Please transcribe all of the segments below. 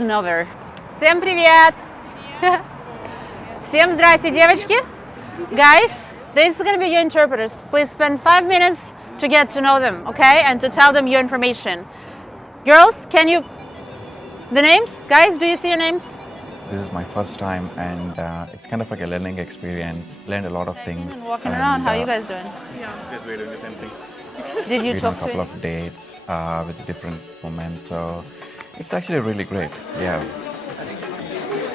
Over. Всем привет! Всем здрасте, девочки! Guys, this is going to be your interpreters. Please spend 5 minutes to get to know them, okay? And to tell them your information. Girls, can you... The names? Guys, do you see your names? This is my first time and it's kind of like a learning experience. Learned a lot of things. Walking around, how are you guys doing? Yeah, just we're doing the same thing. Did you talk a to couple of dates with different women, so it's actually really great. Yeah.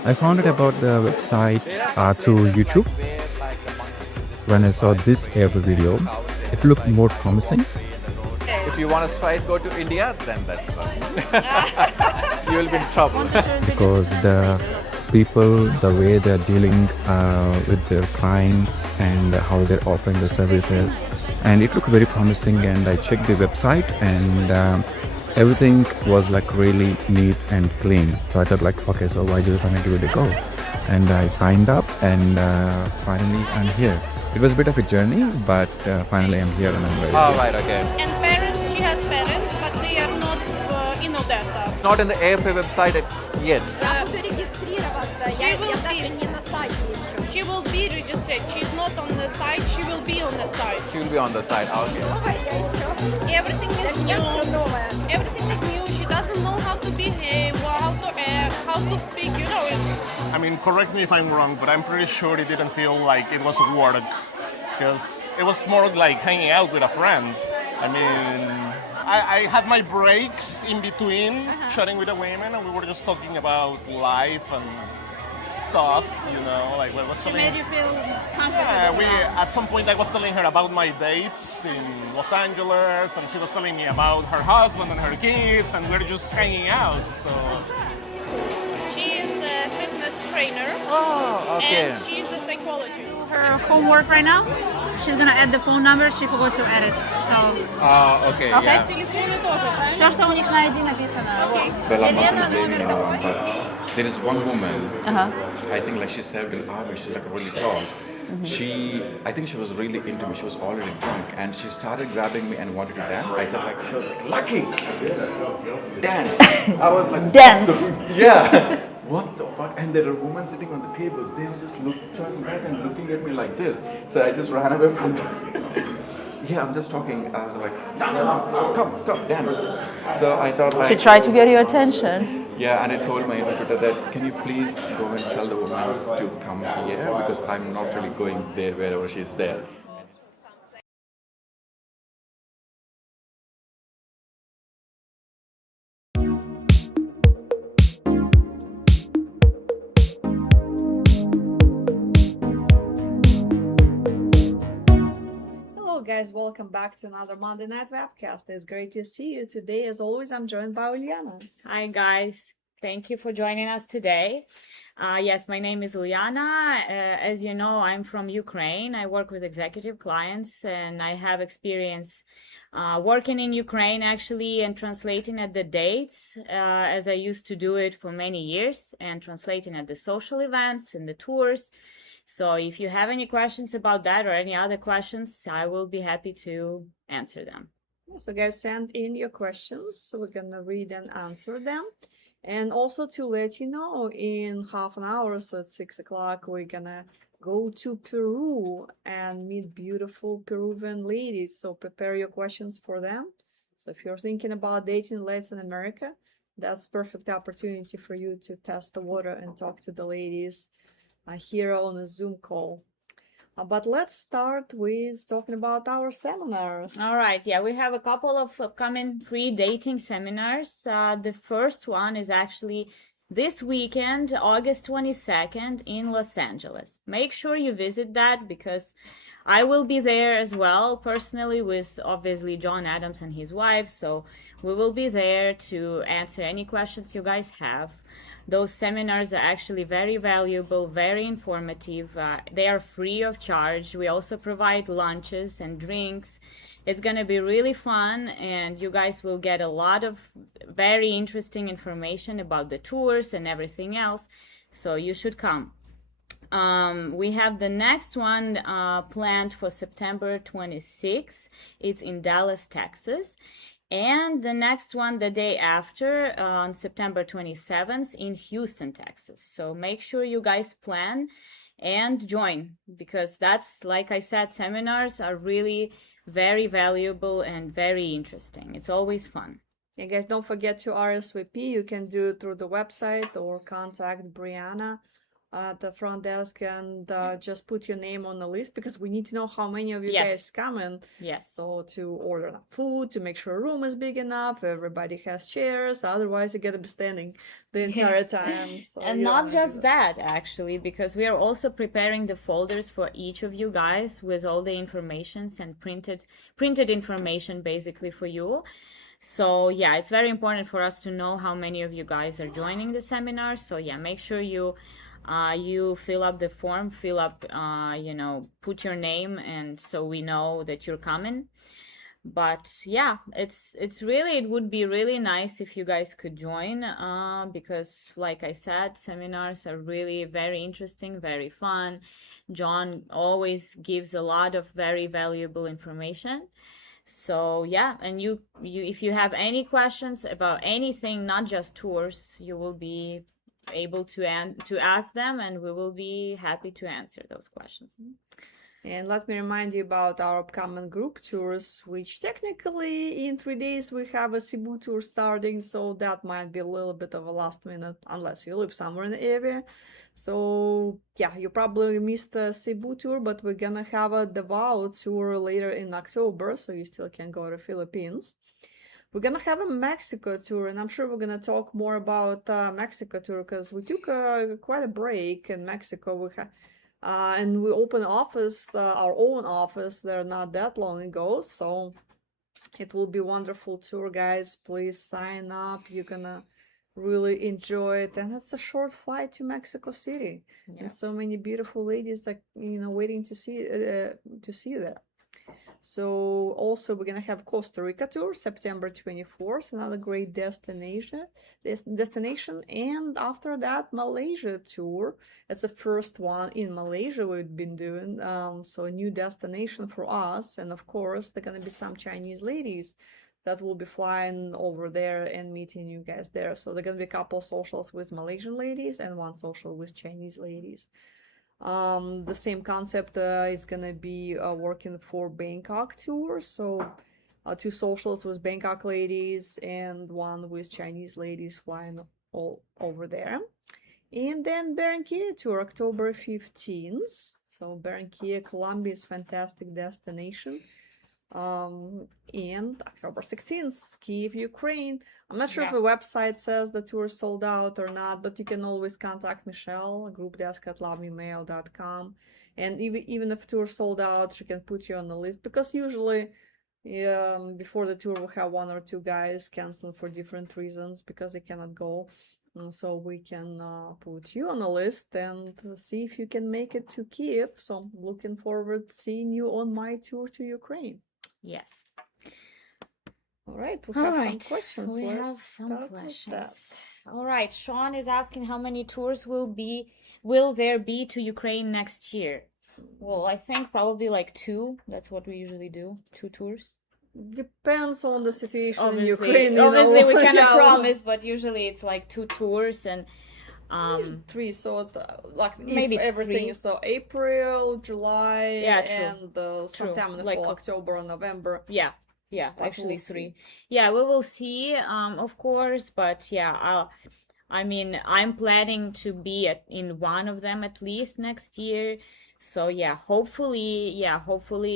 I found out about the website through YouTube. When I saw this every video, it looked more promising. If you want to straight go to India, then that's fine. You will be in trouble. Because the people, the way they're dealing with their clients and how they're offering the services, and it looked very promising. And I checked the website and everything was like really neat and clean. So I thought like, okay, so why do I give it a go? And I signed up and finally I'm here. It was a bit of a journey, but finally I'm here and I'm ready. Oh, right, okay. And parents, she has parents, but they are not in Odessa. Not in the AFA website yet. She will be registered. She's not on the site. She will be on the site. She will be on the site. Okay. Everything is new. Everything is new. She doesn't know how to behave, how to act, how to speak. You know it. I mean, correct me if I'm wrong, but I'm pretty sure it didn't feel like it was work, because it was more like hanging out with a friend. I mean, I had my breaks in between chatting with the women, and we were just talking about life and stuff, you know, like what was She made you feel comfortable. Yeah, at some point I was telling her about my dates in Los Angeles, and she was telling me about her husband and her kids, and we were just hanging out. So She is a fitness trainer. Oh, okay. And she's a psychologist. Her homework right now. She's gonna add the phone number. She forgot to add it. So, Okay, Okay. yeah. Телефоны тоже, правильно? все, что у них на ID написано. Well, I'm not Елена, gonna blame номер you, такой. but there is one woman, Ага. I think like she served in army, she's like really tall. I think she was really into me, she was already drunk, and she started grabbing me and wanted to dance. I said like, she was like, Lucky! Dance! I was like, Dance. yeah! What the fuck? And there are women sitting on the tables, they were just turning back and looking at me like this. So I just ran away from them. Yeah, I'm just talking. I was like, no, come, dance. So I thought like... She tried to get your attention. Yeah, and I told my interpreter that, can you please go and tell the woman to come here, because I'm not really going there wherever she's there. Hello guys, welcome back to another Monday Night Webcast. It's great to see you. Today, as always, I'm joined by Uliana. Hi guys, thank you for joining us today. Yes, my name is Uliana. As you know, I'm from Ukraine. I work with executive clients and I have experience working in Ukraine actually and translating at the dates as I used to do it for many years, and translating at the social events and the tours. So if you have any questions about that or any other questions, I will be happy to answer them. So guys, send in your questions so we're gonna read and answer them. And also to let you know, in half an hour, so at 6 o'clock, we're gonna go to Peru and meet beautiful Peruvian ladies. So prepare your questions for them. So if you're thinking about dating in Latin America, that's perfect opportunity for you to test the water and talk to the ladies here on a Zoom call. But let's start with talking about our seminars. All right, yeah, we have a couple of upcoming free dating seminars. The first one is actually this weekend, August 22nd in Los Angeles. Make sure you visit that, because I will be there as well, personally, with obviously John Adams and his wife. So we will be there to answer any questions you guys have. Those seminars are actually very valuable, very informative. They are free of charge. We also provide lunches and drinks. It's going to be really fun, and you guys will get a lot of very interesting information about the tours and everything else. So you should come. We have the next one planned for September 26th. It's in Dallas, Texas. And the next one the day after, on September 27th in Houston, Texas. So make sure you guys plan and join, because that's, like I said, seminars are really very valuable and very interesting. It's always fun. And guys, don't forget to RSVP. You can do it through the website or contact Brianna at the front desk and just put your name on the list, because we need to know how many of you Yes. guys coming. Yes. So to order enough food, to make sure a room is big enough, everybody has chairs. Otherwise, you gotta be standing the entire time. So And you don't not wanna do just that, actually, because we are also preparing the folders for each of you guys with all the informations and printed information basically for you. So yeah, it's very important for us to know how many of you guys are joining the seminar. So yeah, make sure you fill up the form, put your name, and so we know that you're coming. But yeah, it would be really nice if you guys could join, because like I said, seminars are really very interesting, very fun. John always gives a lot of very valuable information. So yeah, and you if you have any questions about anything, not just tours, you will be able to ask them, and we will be happy to answer those questions. And let me remind you about our upcoming group tours, which technically in 3 days we have a Cebu tour starting, so that might be a little bit of a last minute unless you live somewhere in the area. So yeah, you probably missed the Cebu tour, but we're gonna have a Davao tour later in October, so you still can go to Philippines. We're gonna have a Mexico tour, and I'm sure we're gonna talk more about Mexico tour, because we took quite a break in Mexico. And we opened our own office there not that long ago, so it will be wonderful tour, guys. Please sign up. You're gonna really enjoy it, and it's a short flight to Mexico City, and so many beautiful ladies that waiting to see you there. So also we're gonna have Costa Rica tour September 24th, another great destination. And after that, Malaysia tour. It's the first one in Malaysia we've been doing. So a new destination for us, and of course there are gonna be some Chinese ladies that will be flying over there and meeting you guys there. So there are gonna be a couple socials with Malaysian ladies and one social with Chinese ladies. The same concept is gonna be working for Bangkok tour. So 2 socials with Bangkok ladies and 1 with Chinese ladies flying all over there. And then Barranquilla tour, October 15th. So Barranquilla, Colombia is fantastic destination. And October 16th, Kyiv, Ukraine. I'm not sure if the website says the tour is sold out or not, but you can always contact Michelle, groupdesk@lovememail.com. And even if tour sold out, she can put you on the list, because usually before the tour we'll have 1 or 2 guys canceling for different reasons because they cannot go. So we can put you on the list and see if you can make it to Kyiv. So I'm looking forward to seeing you on my tour to Ukraine. Yes. All right, we have some questions. We have some questions. All right, Sean is asking how many tours will there be to Ukraine next year? Well, I think probably like 2. That's what we usually do, 2 tours. Depends on the situation in Obviously, Ukraine. obviously we cannot promise, but usually it's like 2 tours and 3. So maybe if everything 3. is so April, July, and sometime in the like fall, October or November. Yeah, actually we'll 3. Yeah, we will see, of course, but yeah, I mean, I'm planning to be in one of them at least next year. So yeah, hopefully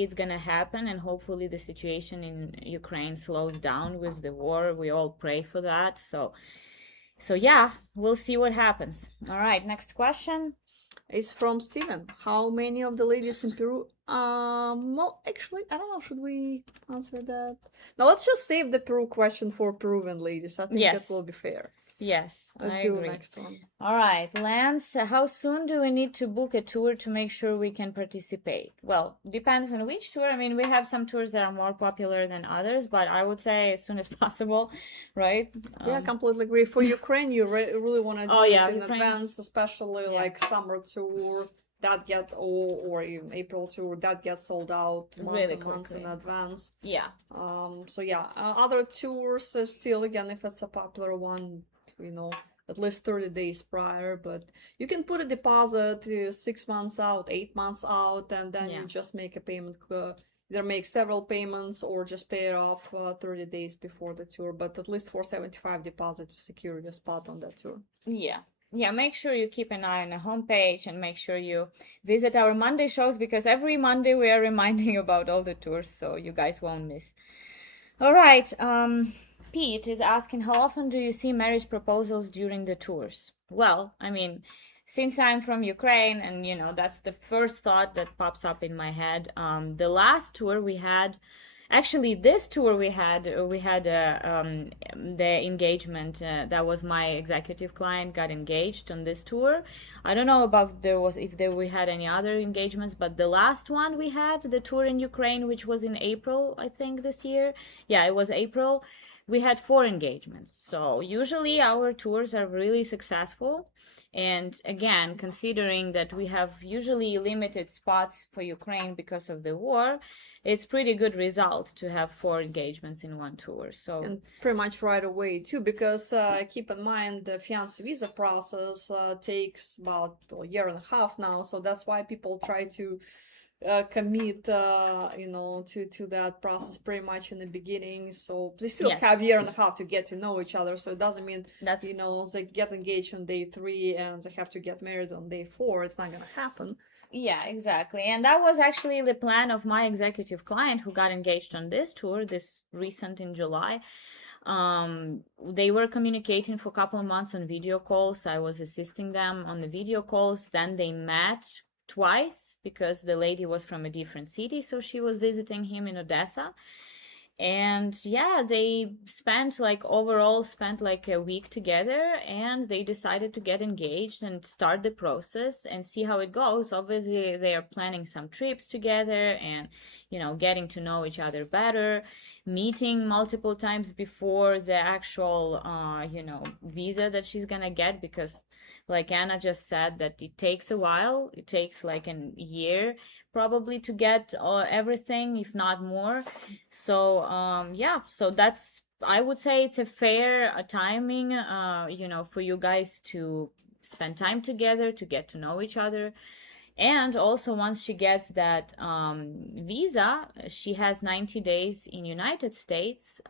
it's gonna happen, and hopefully the situation in Ukraine slows down with the war. We all pray for that. So yeah, we'll see what happens. All right, next question is from Steven. How many of the ladies in Peru? Well, actually, I don't know. Should we answer that? No, let's just save the Peru question for Peruvian ladies. I think that will be fair. Yes, let's I do agree. The next one. All right, Lance, how soon do we need to book a tour to make sure we can participate? Well, depends on which tour. I mean, we have some tours that are more popular than others, but I would say as soon as possible, right? Yeah, completely agree. For Ukraine, you really want to do it in Ukraine. advance, especially like summer tour. that get or in April tour that gets sold out months Really and months in quickly. advance. Yeah. So yeah, other tours still, again, if it's a popular one, at least 30 days prior, but you can put a deposit 6 months out, 8 months out, and then you just make a payment, either make several payments or just pay it off 30 days before the tour, but at least 475 deposit to secure your spot on that tour. Yeah, make sure you keep an eye on the homepage and make sure you visit our Monday shows, because every Monday we are reminding about all the tours, so you guys won't miss. All right, Pete is asking, how often do you see marriage proposals during the tours? Well, I mean, since I'm from Ukraine, and that's the first thought that pops up in my head. The last tour we had, actually this tour we had the engagement. That was my executive client got engaged on this tour. I don't know about if we had any other engagements, but the last one we had, the tour in Ukraine, which was in April, I think this year. Yeah, it was April. We had 4 engagements. So usually our tours are really successful. And again, considering that we have usually limited spots for Ukraine because of the war, it's pretty good result to have 4 engagements in one tour. So, and pretty much right away too, because keep in mind the fiancé visa process takes about a year and a half now. So that's why people try to commit to that process pretty much in the beginning, so they still have a year and a half to get to know each other. So it doesn't mean they get engaged on day 3 and they have to get married on day 4. It's not gonna happen. Yeah, exactly. And that was actually the plan of my executive client who got engaged on this tour, this recent in July. They were communicating for a couple of months on video calls. I was assisting them on the video calls. Then they met twice because the lady was from a different city, so she was visiting him in Odessa. And yeah, they spent overall a week together, and they decided to get engaged and start the process and see how it goes. Obviously, they are planning some trips together and, getting to know each other better, meeting multiple times before the actual, visa that she's gonna get, because like Anna just said, that it takes a while. It takes like a year probably to get everything, if not more. So so that's, I would say it's a fair timing, for you guys to spend time together, to get to know each other. And also, once she gets that visa, she has 90 days in United States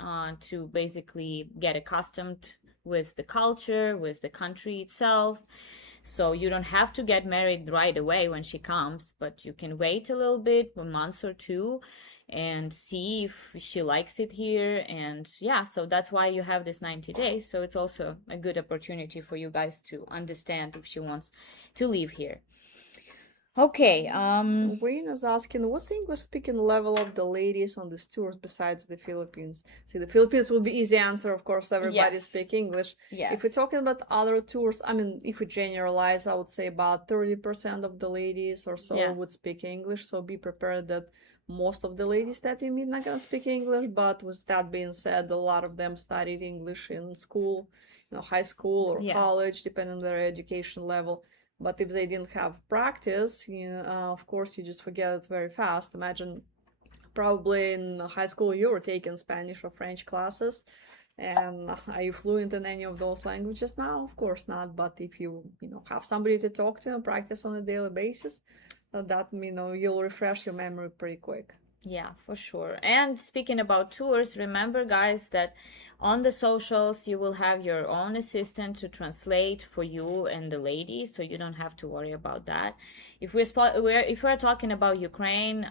to basically get accustomed with the culture, with the country itself. So you don't have to get married right away when she comes, but you can wait a little bit, a month or 2, and see if she likes it here. And yeah, so that's why you have this 90 days. So it's also a good opportunity for you guys to understand if she wants to live here. Okay, Wayne is asking, what's the English speaking level of the ladies on these tours besides the Philippines? See, the Philippines would be easy answer, of course, everybody speaks English. Yes. If we're talking about other tours, I mean, if we generalize, I would say about 30% of the ladies or so would speak English. So be prepared that most of the ladies that you meet not gonna speak English. But with that being said, a lot of them studied English in school, high school or college, depending on their education level. But if they didn't have practice, of course, you just forget it very fast. Imagine probably in high school you were taking Spanish or French classes. And are you fluent in any of those languages now? Of course not. But if you, have somebody to talk to and practice on a daily basis, that, you'll refresh your memory pretty quick. Yeah, for sure. And speaking about tours, remember, guys, that on the socials, you will have your own assistant to translate for you and the lady, so you don't have to worry about that. If we're talking about Ukraine,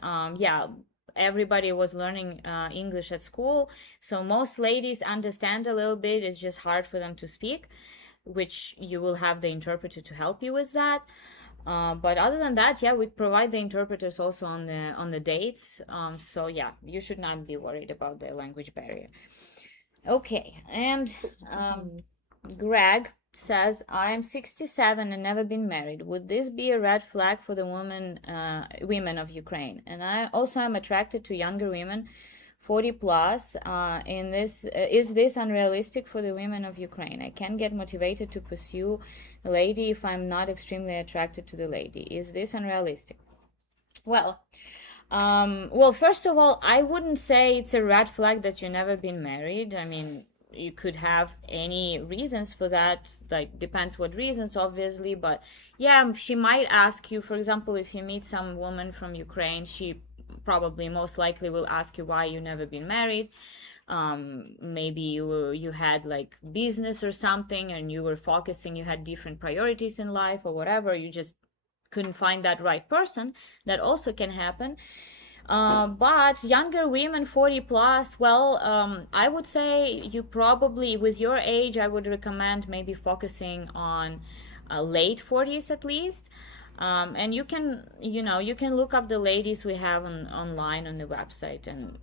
everybody was learning English at school, so most ladies understand a little bit. It's just hard for them to speak, which you will have the interpreter to help you with that. But other than that, we provide the interpreters also on the dates. So you should not be worried about the language barrier. Okay, and Greg says, I'm 67 and never been married. Would this be a red flag for the women of Ukraine? And I also am attracted to younger women 40 plus, in this is this unrealistic for the women of Ukraine? I can't get motivated to pursue a lady if I'm not extremely attracted to the lady. Is this unrealistic? Well, first of all, I wouldn't say it's a red flag that you've never been married. I mean, you could have any reasons for that, like depends what reasons, obviously, but yeah, she might ask you, for example, if you meet some woman from Ukraine, she probably most likely will ask you why you never been married. Maybe you had like business or something and you were focusing, you had different priorities in life or whatever, you just couldn't find that right person. That also can happen. But younger women, 40 plus, well, I would say you probably, with your age, I would recommend maybe focusing on late 40s at least. And you can look up the ladies we have online on the website, and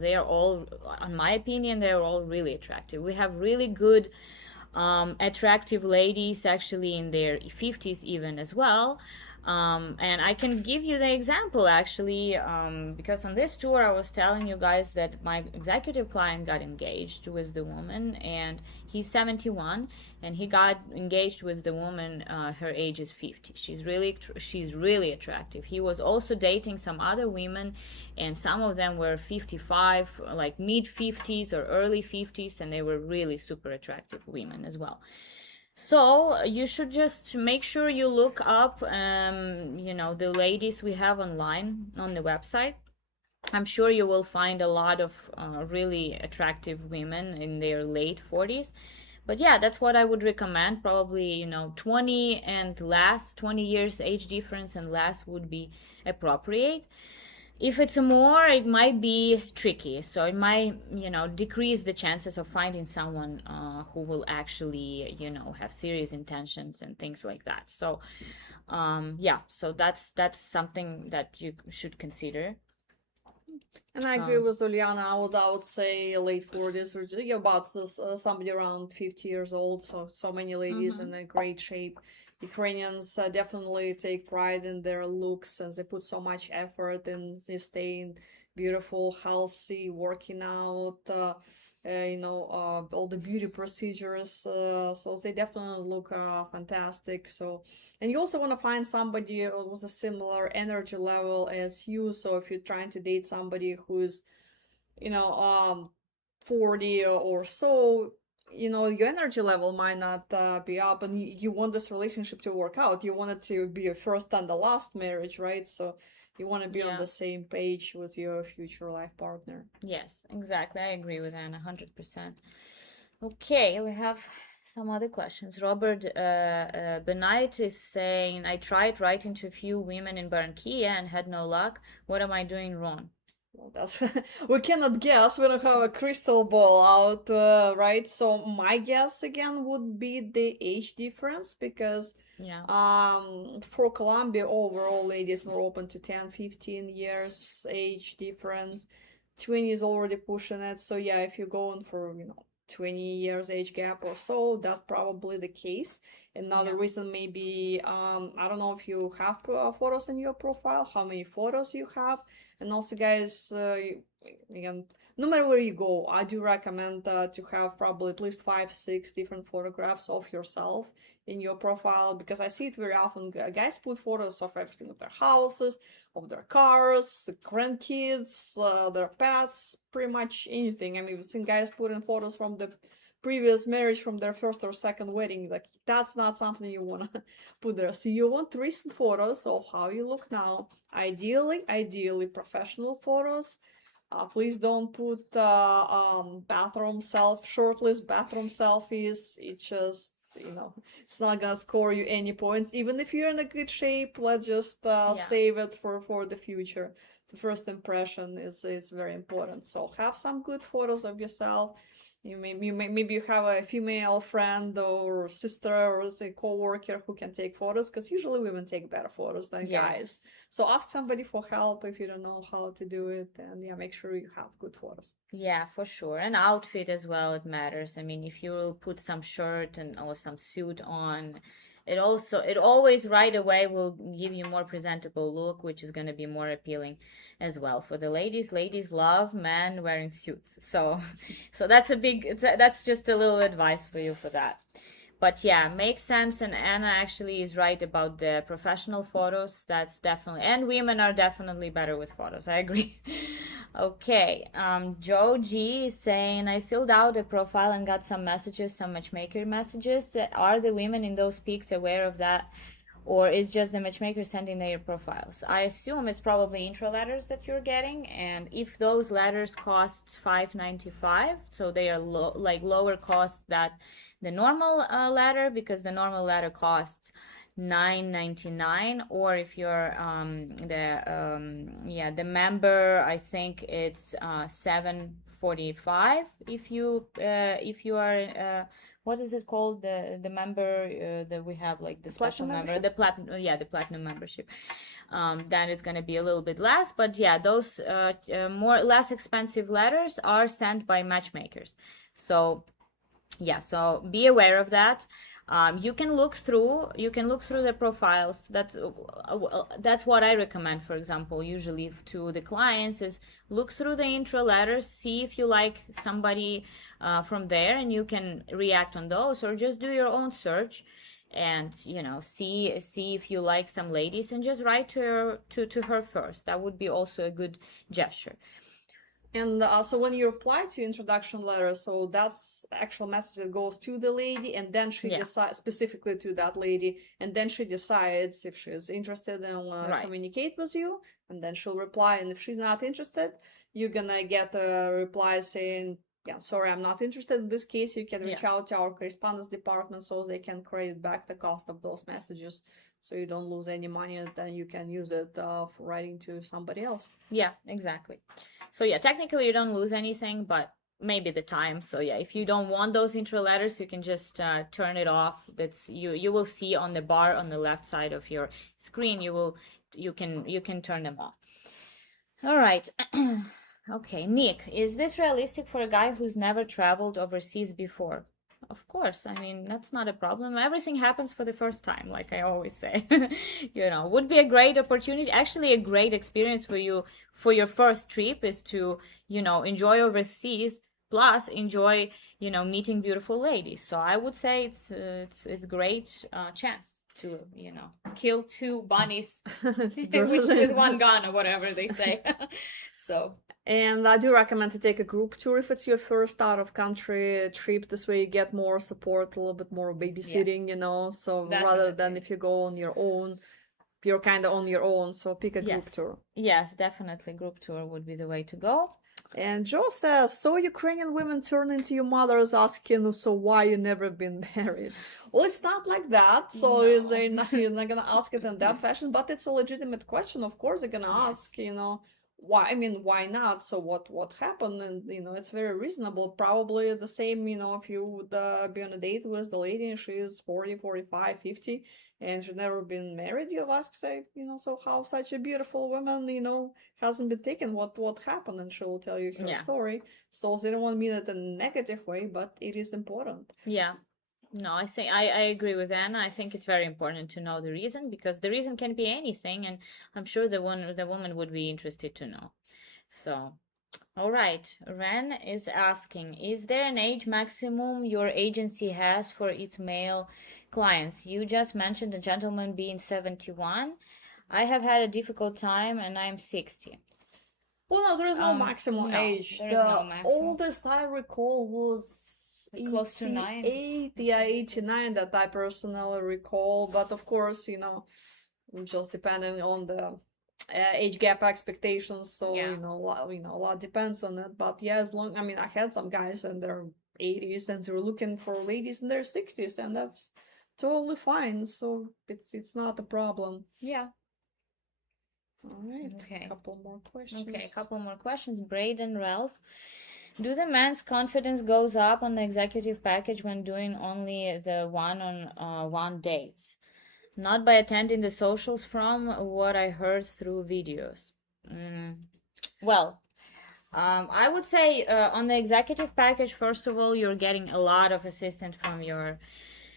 they are all, in my opinion, they're all really attractive. We have really good attractive ladies actually in their 50s even as well. And I can give you the example actually, because on this tour I was telling you guys that my executive client got engaged with the woman, and he's 71, and he got engaged with the woman. Her age is 50. She's really attractive. He was also dating some other women, and some of them were 55, like mid 50s or early 50s, and they were really super attractive women as well. So you should just make sure you look up, the ladies we have online on the website. I'm sure you will find a lot of really attractive women in their late 40s. But yeah, that's what I would recommend. Probably, 20 and less, 20 years age difference and less would be appropriate. If it's more, it might be tricky, so it might decrease the chances of finding someone who will actually have serious intentions and things like that. So so that's something that you should consider. And I agree with Uliana. I would say late 40s or about somebody around 50 years old. So many ladies in a great shape. Ukrainians definitely take pride in their looks, and they put so much effort in staying beautiful, healthy, working out, all the beauty procedures. So they definitely look fantastic. So, and you also want to find somebody with a similar energy level as you. So if you're trying to date somebody who's, 40 or so, your energy level might not be up, and you want this relationship to work out. You want it to be a first and the last marriage, right? So you want to be on the same page with your future life partner. Yes, exactly. I agree with Anna 100%. Okay, we have some other questions. Robert Benight is saying, I tried writing to a few women in Barranquilla and had no luck. What am I doing wrong? Well, that's we cannot guess. We don't have a crystal ball out, right? So my guess again would be the age difference, because for Colombia overall, ladies were open to 10, 15 years age difference. 20 is already pushing it. So yeah, if you're going for 20 years age gap or so, that's probably the case. Another reason maybe I don't know if you have photos in your profile, how many photos you have. And also, guys, again, no matter where you go, I do recommend to have probably at least 5-6 different photographs of yourself in your profile, because I see it very often. Guys put photos of everything, of their houses, of their cars, the grandkids, their pets, pretty much anything. I mean, we've seen guys put in photos from the previous marriage, from their first or second wedding. Like, that's not something you want to put there. So you want recent photos of how you look now. Ideally professional photos. Please don't put shirtless bathroom selfies. It's just, it's not gonna score you any points. Even if you're in a good shape, let's just save it for the future. The first impression is very important. So have some good photos of yourself. Maybe you have a female friend or sister or a co-worker who can take photos, because usually women take better photos than guys. So ask somebody for help if you don't know how to do it, and make sure you have good photos. Yeah, for sure. And outfit as well, it matters. I mean, if you put some shirt or some suit on it always right away will give you more presentable look, which is going to be more appealing as well for the ladies. Ladies love men wearing suits, so that's just a little advice for you for that. But yeah, makes sense, and Anna actually is right about the professional photos. That's definitely, and women are definitely better with photos. I agree. Okay, Joe G is saying, I filled out a profile and got some messages, some matchmaker messages. Are the women in those pics aware of that? Or is just the matchmaker sending their profiles? I assume it's probably intro letters that you're getting, and if those letters cost $5.95, so they are lower cost than the normal letter, because the normal letter costs $9.99, or if you're the member, I think it's $7.45. If you are what is it called, the member that we have, like the special member, the platinum membership, then it's going to be a little bit less. But yeah, those less expensive letters are sent by matchmakers. So yeah, so be aware of that. You can look through the profiles. That's what I recommend, for example, usually to the clients, is look through the intro letters, see if you like somebody from there, and you can react on those, or just do your own search and see if you like some ladies, and just write to her first. That would be also a good gesture. And so when you reply to introduction letter, so that's actual message that goes to the lady, and then she decides specifically to that lady, and then she decides if she's interested and communicate with you, and then she'll reply. And if she's not interested, you're gonna get a reply saying, yeah, sorry, I'm not interested. In this case, you can reach out to our correspondence department so they can credit back the cost of those messages, so you don't lose any money, and then you can use it for writing to somebody else. Yeah, exactly. So yeah, technically you don't lose anything, but maybe the time. So yeah, if you don't want those intro letters, you can just turn it off. That's you will see on the bar on the left side of your screen. You can turn them off. All right. Okay, Nick, is this realistic for a guy who's never traveled overseas before? Of course. I mean, that's not a problem. Everything happens for the first time, like I always say. Would be a great opportunity, actually a great experience for you for your first trip, is to, enjoy overseas, plus enjoy, meeting beautiful ladies. So I would say it's great chance to, kill two bunnies with one gun, or whatever they say. So. And I do recommend to take a group tour if it's your first out-of-country trip. This way you get more support, a little bit more babysitting, so definitely. Rather than if you go on your own, you're kind of on your own, so pick a group tour. Yes, definitely group tour would be the way to go. And Joe says, so Ukrainian women turn into your mothers asking, so why you never been married? Well, it's not like that. So you're not going to ask it in that fashion, but it's a legitimate question. Of course, they're going to ask, why? I mean, why not? So what happened? And it's very reasonable. Probably the same, if you would be on a date with the lady and she's 40, 45, 50, and she's never been married, you'll ask, say, so how such a beautiful woman, hasn't been taken? What happened? And she'll tell you her story. So they don't want to mean it in a negative way, but it is important. Yeah. No, I think I agree with Anna. I think it's very important to know the reason, because the reason can be anything, and I'm sure the woman would be interested to know. So, all right. Ren is asking, is there an age maximum your agency has for its male clients? You just mentioned a gentleman being 71. I have had a difficult time, and I'm 60. Well, no, there is no maximum age. There is no maximum. Oldest I recall was close to 9. 89 that I personally recall, but of course, just depending on the age gap expectations, so a lot depends on it. But yeah, I had some guys in their 80s and they were looking for ladies in their 60s, and that's totally fine. So it's not a problem. Yeah. All right. Okay. A couple more questions. Okay, a couple more questions. Braden Ralph. Do the man's confidence goes up on the executive package when doing only the one-on-one dates? Not by attending the socials, from what I heard through videos. Well, I would say on the executive package, first of all, you're getting a lot of assistance from your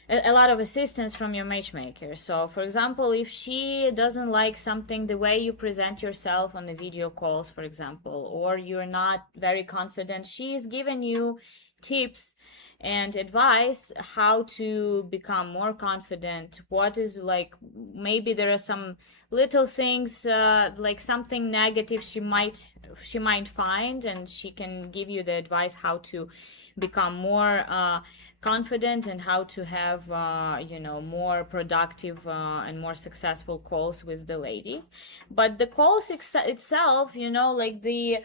a lot of assistance from your matchmaker. So, for example, if she doesn't like something, the way you present yourself on the video calls, for example, or you're not very confident, she is giving you tips and advice how to become more confident. What is like, maybe there are some little things like something negative she might find, and she can give you the advice how to become more confident and how to have more productive and more successful calls with the ladies. But the calls itself, like the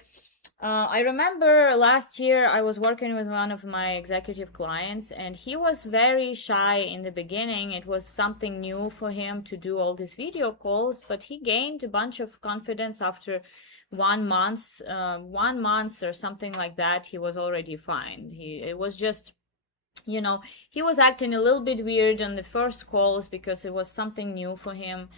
I remember last year I was working with one of my executive clients, and he was very shy in the beginning. It was something new for him to do all these video calls, but he gained a bunch of confidence after 1 month, 1 month or something like that. He was already fine. It was just, he was acting a little bit weird on the first calls because it was something new for him.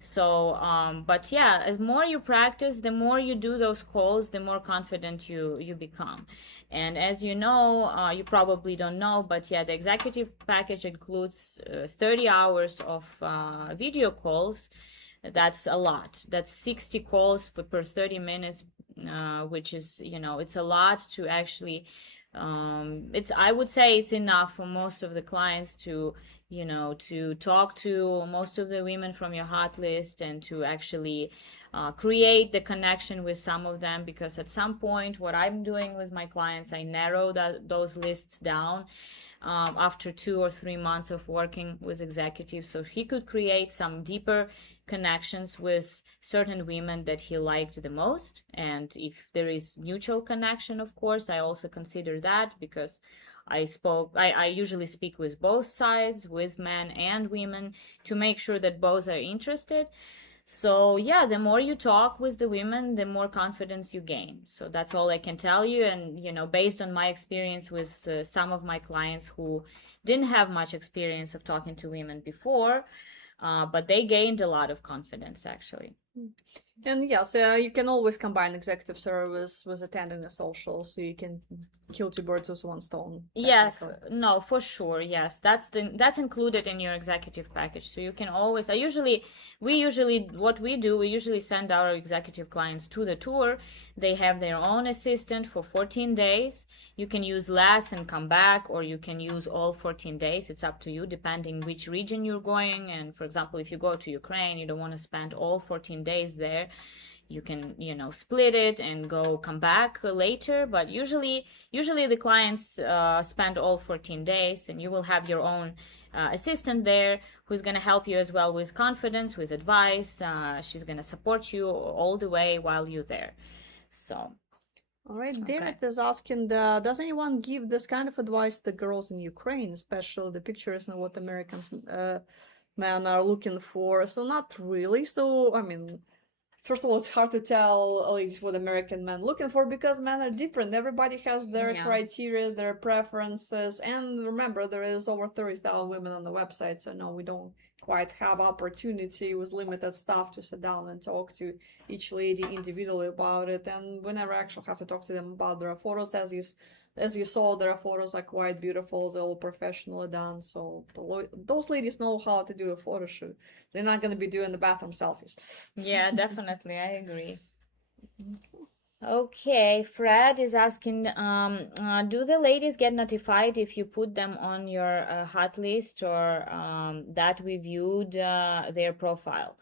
So, but yeah, as more you practice, the more you do those calls, the more confident you become. And as you know, you probably don't know, but yeah, the executive package includes 30 hours of video calls. That's a lot. That's 60 calls per 30 minutes, which is, it's a lot to actually, I would say it's enough for most of the clients to talk to most of the women from your hot list and to actually create the connection with some of them, because at some point what I'm doing with my clients, I narrow those lists down after 2 or 3 months of working with executives, so he could create some deeper connections with certain women that he liked the most. And if there is mutual connection, of course, I also consider that, because I usually speak with both sides, with men and women, to make sure that both are interested. So yeah, the more you talk with the women, the more confidence you gain. So that's all I can tell you. And based on my experience with some of my clients who didn't have much experience of talking to women before, but they gained a lot of confidence actually. And yes, you can always combine executive service with attending the social, so you can kill two birds with one stone. Yeah, no, for sure. Yes, that's included in your executive package. So you can always. We usually send our executive clients to the tour. They have their own assistant for 14 days. You can use less and come back, or you can use all 14 days. It's up to you, depending which region you're going. And for example, if you go to Ukraine, you don't want to spend all 14 days there. You can, split it and come back later. But usually the clients spend all 14 days, and you will have your own assistant there who's going to help you as well with confidence, with advice. She's going to support you all the way while you're there. So. All right, David is asking, does anyone give this kind of advice to girls in Ukraine, especially the pictures and what Americans men are looking for? So not really. So, I mean, first of all, it's hard to tell ladies what American men looking for, because men are different. Everybody has their criteria, their preferences. And remember, there is over 30,000 women on the website. So no, we don't quite have opportunity with limited staff to sit down and talk to each lady individually about it. And we never actually have to talk to them about their photos. As you saw, their photos are quite beautiful. They're all professionally done. So those ladies know how to do a photo shoot. They're not going to be doing the bathroom selfies. Yeah, definitely. I agree. Okay, Fred is asking, do the ladies get notified if you put them on your hot list, or that we viewed their profile?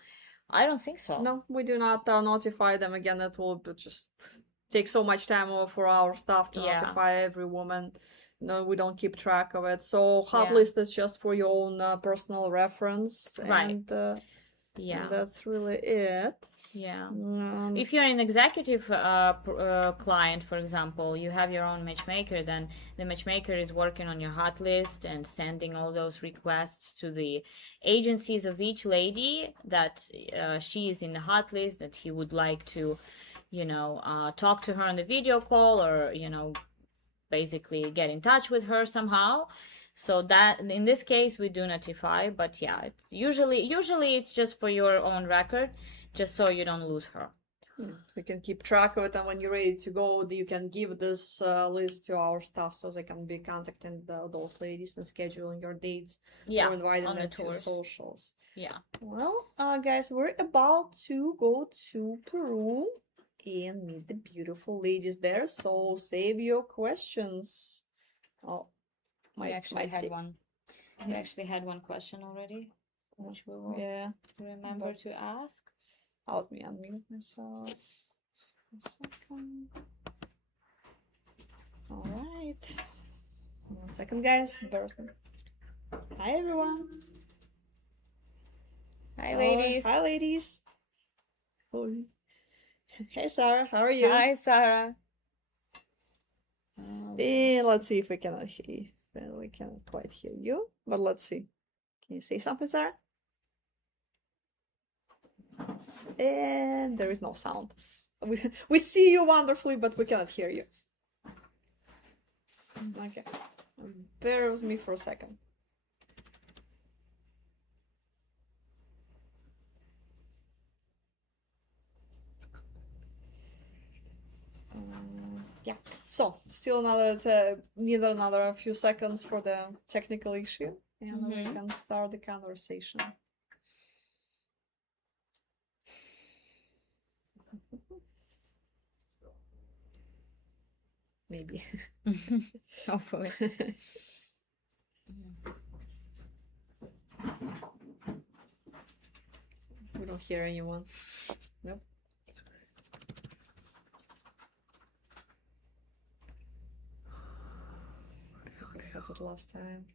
I don't think so. No, we do not notify them. Again, that will just take so much time for our staff to notify every woman. No, we don't keep track of it. So hot list is just for your own personal reference. Right. And, and that's really it. Yeah. If you're an executive client, for example, you have your own matchmaker, then the matchmaker is working on your hot list and sending all those requests to the agencies of each lady that she is in the hot list, that he would like to, talk to her on the video call, or, basically get in touch with her somehow. So that in this case we do notify, but yeah, usually it's just for your own record, just so you don't lose her. We can keep track of it, and when you're ready to go, you can give this list to our staff so they can be contacting those ladies and scheduling your dates Yeah, or inviting on the them to tours. socials. Yeah. Well, guys, we're about to go to Peru and meet the beautiful ladies there. So save your questions. Oh, We actually had one. We actually had one question already, which we will remember to ask. Let me unmute myself. A second. All right. 1 second, guys. Bear with me. Hi, everyone. Hi, ladies. Hi, ladies. Hey, Sarah. How are you? Hi, Sarah. And let's see if we cannot hear you. Well, we cannot quite hear you, but let's see. Can you say something, Sarah? And there is no sound. We see you wonderfully, but we cannot hear you. Okay. Bear with me for a second. Yeah. So still need another few seconds for the technical issue, and we can start the conversation. Maybe. Hopefully. We don't hear anyone. Nope. We had it last time.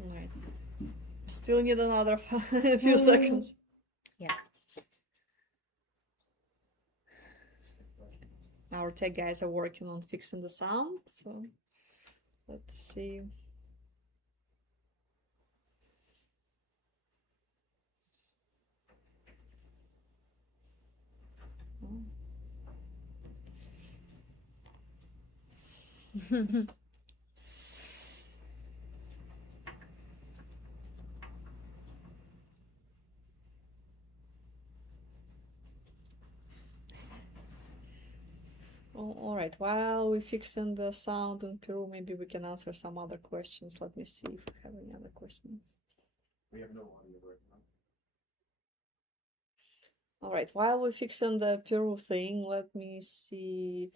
Alright. Still need another few seconds. Yeah. Our tech guys are working on fixing the sound, so let's see. All right, while we're fixing the sound in Peru, maybe we can answer some other questions. Let me see if we have any other questions. We have no audio right now. All right, while we're fixing the Peru thing, let me see.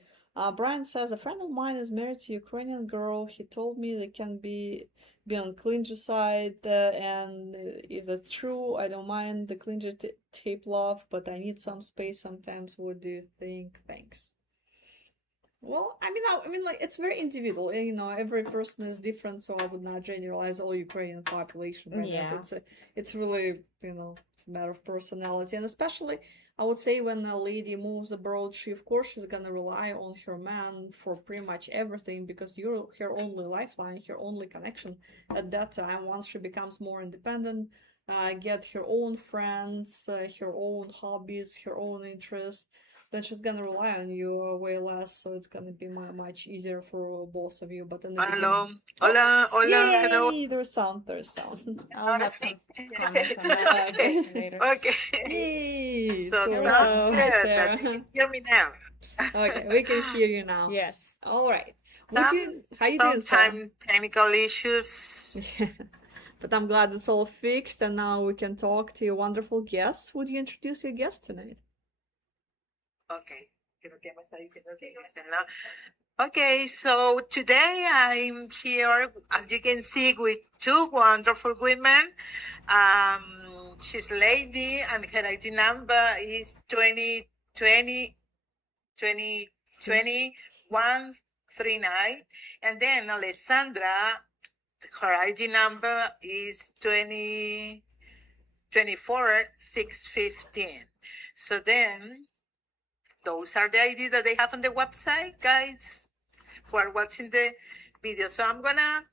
Brian says, a friend of mine is married to a Ukrainian girl. He told me they can be on clincher side, and if that's true, I don't mind the clincher tape love, but I need some space sometimes. What do you think? Thanks. Well, I mean, like it's very individual. You know, every person is different, so I would not generalize all Ukrainian population. By that. It's really, you know, it's a matter of personality, and especially I would say when a lady moves abroad, of course she's gonna rely on her man for pretty much everything because you're her only lifeline, her only connection at that time. Once she becomes more independent, get her own friends, her own hobbies, her own interests, then she's gonna rely on you way less, so it's gonna be much easier for both of you. But in the Hello, beginning... hola, Yay! hello. There's sound. I'll have some comments on that later. Okay. Yay! So Hello. sounds Hi, good. Sarah. That you can hear me now. Okay, we can hear you now. Yes. All right. How you doing, Sarah? Sometimes technical issues. But I'm glad it's all fixed, and now we can talk to your wonderful guests. Would you introduce your guest tonight? Okay. Creo que me está diciendo que dicen, ¿no? Okay, so today I'm here, as you can see, with two wonderful women. She's a lady, and her ID number is 2020 139. And then Alessandra, her ID number is 24 615. So then, those are the ID that they have on the website, guys, who are watching the video. So I'm gonna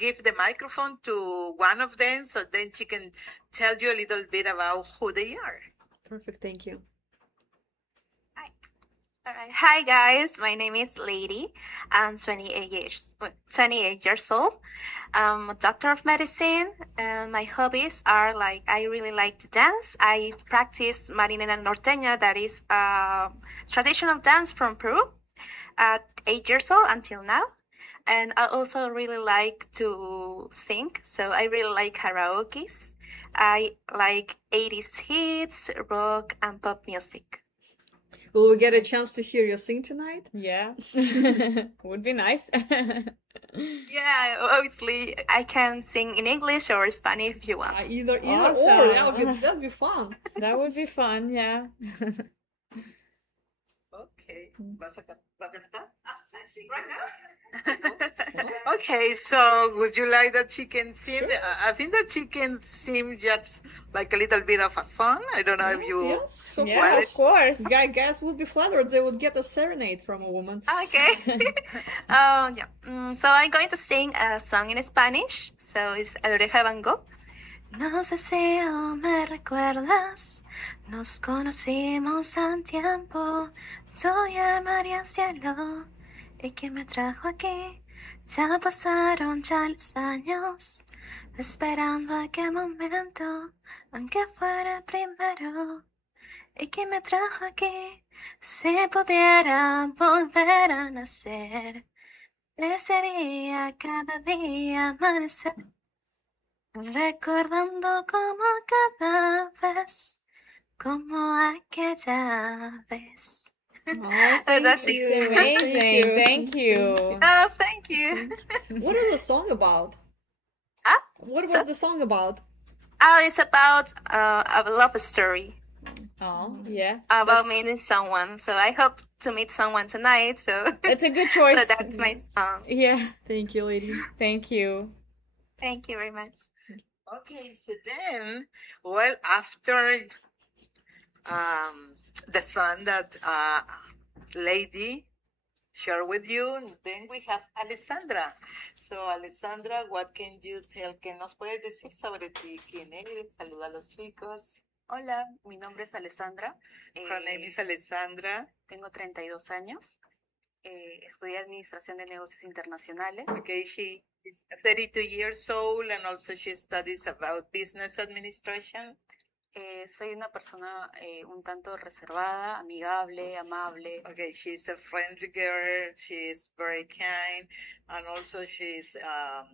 give the microphone to one of them so then she can tell you a little bit about who they are. Perfect. Thank you. All right. Hi guys, my name is Lady. I'm 28 years old. I'm a doctor of medicine, and my hobbies are like I really like to dance. I practice marinera norteña, that is traditional dance from Peru, at 8 years old until now. And I also really like to sing, so I really like karaoke's. I like 80s hits, rock, and pop music. Will we get a chance to hear you sing tonight? Yeah. Would be nice. Yeah, obviously I can sing in English or Spanish if you want. Either or. Awesome. That'd be fun. That would be fun, yeah. Okay. Right now? Okay, so would you like that she can sing? I think that she can sing just like a little bit of a song. I don't know if you. Yes, so Yeah, of course. Guys would be flattered. They would get a serenade from a woman. Okay. Yeah. So I'm going to sing a song in Spanish. So it's El Oreja Van Gogh. No sé si aún me recuerdas, nos conocimos en tiempo. Tú llamarías cielo, y que me trajo aquí. Ya pasaron ya los años, esperando aquel momento, aunque fuera el primero. Y que me trajo aquí, si pudiera volver a nacer, desearía cada día amanecer. Recordando como cada vez, como aquella vez. Oh, That's you. it. Amazing. Thank you. Oh, thank you. What is the song about? Huh? What was the song about? Oh, it's about a love story Oh, yeah. about meeting someone. So I hope to meet someone tonight. So It's a good choice. so that's my song. Yeah. Thank you, lady. Thank you. Thank you very much. Okay, so then, well, after the song that Lady shared with you, then we have Alessandra. So, Alessandra, what can you tell? ¿Qué nos puedes decir sobre ti? ¿Quién eres? Saluda a los chicos. Hola, mi nombre es Alessandra. Her name is Alessandra. Tengo 32 años. Estudié Administración de Negocios Internacionales. Okay, she is 32 years old and also she studies about business administration. Soy una persona un tanto reservada, amigable, amable. Okay, she's a friendly girl, she's very kind, and also she's a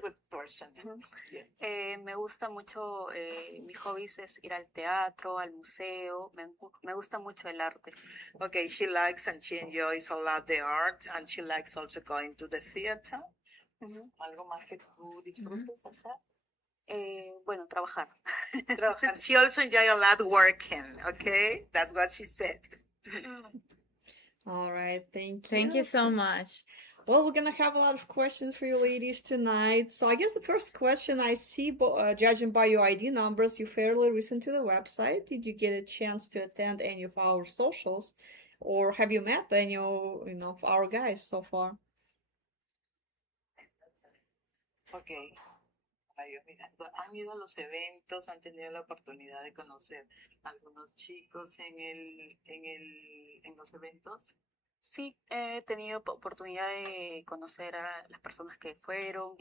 good person. Yeah. Me gusta mucho, mis hobbies es ir al teatro, al museo. Me gusta mucho el arte. Okay, she likes and she enjoys a lot the art, and she likes also going to the theater. ¿Algo más que tú disfrutes hacer? Bueno, trabajar. Trabajar. She also enjoys a lot working, okay? That's what she said. All right, thank you. Thank you so much. Well, we're gonna have a lot of questions for you ladies tonight. So I guess the first question I see, judging by your ID numbers, you're fairly recent to the website. Did you get a chance to attend any of our socials, or have you met any of our guys so far? Okay. Ay, mirando, han ido a los eventos, han tenido la oportunidad de conocer a algunos chicos en los eventos. Sí, he tenido oportunidad de conocer a las personas que fueron.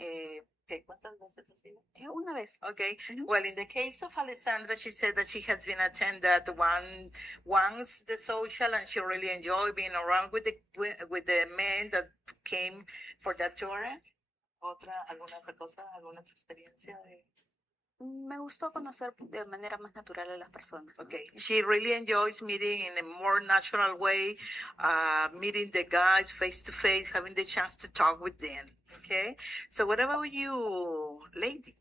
¿Cuántas veces ha sido? Una vez. Okay. Well, in the case of Alessandra, she said that she has been attended once the social, and she really enjoyed being around with the men that came for that tour. ¿Alguna otra cosa? ¿Alguna otra experiencia? Me gustó conocer de manera más natural a las personas. Okay, she really enjoys meeting in a more natural way, meeting the guys face to face, having the chance to talk with them. Okay, so what about you, Lady?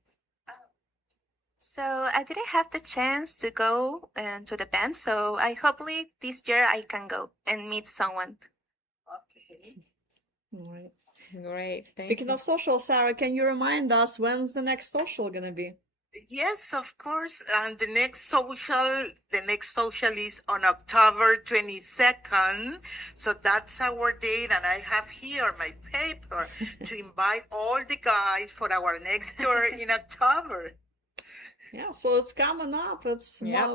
So I didn't have the chance to go to the band, so hopefully this year I can go and meet someone. Okay. All right. Great. Speaking of social, Sarah, can you remind us when's the next social gonna be? Yes, of course. And the next social is on October 22nd. So that's our date. And I have here my paper to invite all the guys for our next tour in October. Yeah, so it's coming up. It's Yep.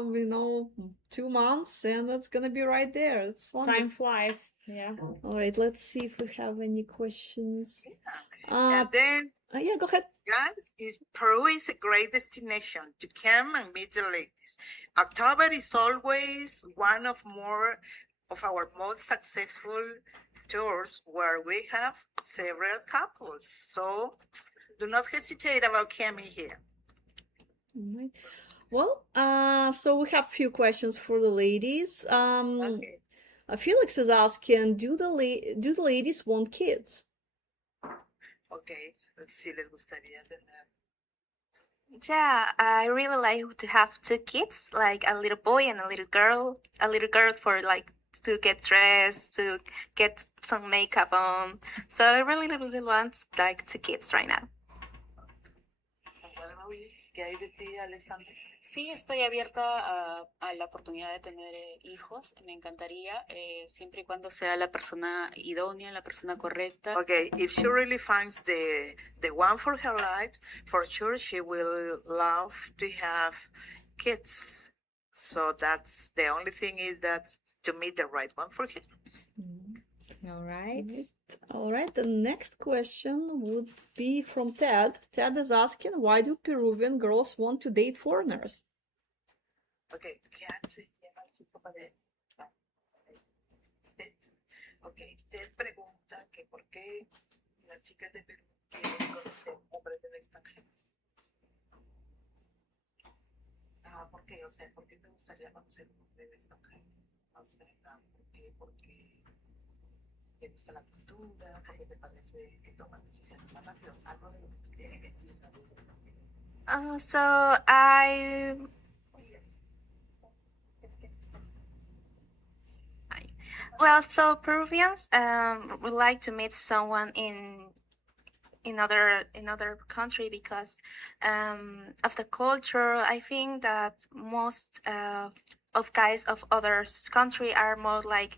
2 months, and it's gonna be right there. It's wonderful. Time flies. Yeah. All right, let's see if we have any questions. And then, Yeah, go ahead. guys, Peru is a great destination to come and meet the ladies. October is always one of our most successful tours where we have several couples. So do not hesitate about coming here. All right. Well, so we have a few questions for the ladies. Okay. Felix is asking, do the ladies want kids? Okay. Si les gustaría tener. Yeah, I really like to have two kids, like a little boy and a little girl. A little girl for like to get dressed, to get some makeup on. So I really, really want like two kids right now. ¿Qué hay de ti, Alessandra? Sí, estoy abierta a la oportunidad de tener hijos, me encantaría, siempre y cuando sea la persona idónea, la persona correcta. Okay, if she really finds the one for her life, for sure she will love to have kids. So that's the only thing is that to meet the right one for him. All right. All right, the next question would be from Ted. Ted is asking, why do Peruvian girls want to date foreigners? Okay, ¿qué hace? Llama al chico para Ted. Okay, Ted pregunta que por qué las chicas de Perú quieren conocer hombres del extranjero. ¿Por qué? O sea, ¿por qué te gustaría conocer un hombre del extranjero? O sea, ¿por qué? Porque te gusta la cultura, porque te parece que toman decisiones más rápido, algo de lo que tú quieres decir. So I well, so Peruvians would like to meet someone in other country because of the culture. I think that most of guys of other country are more like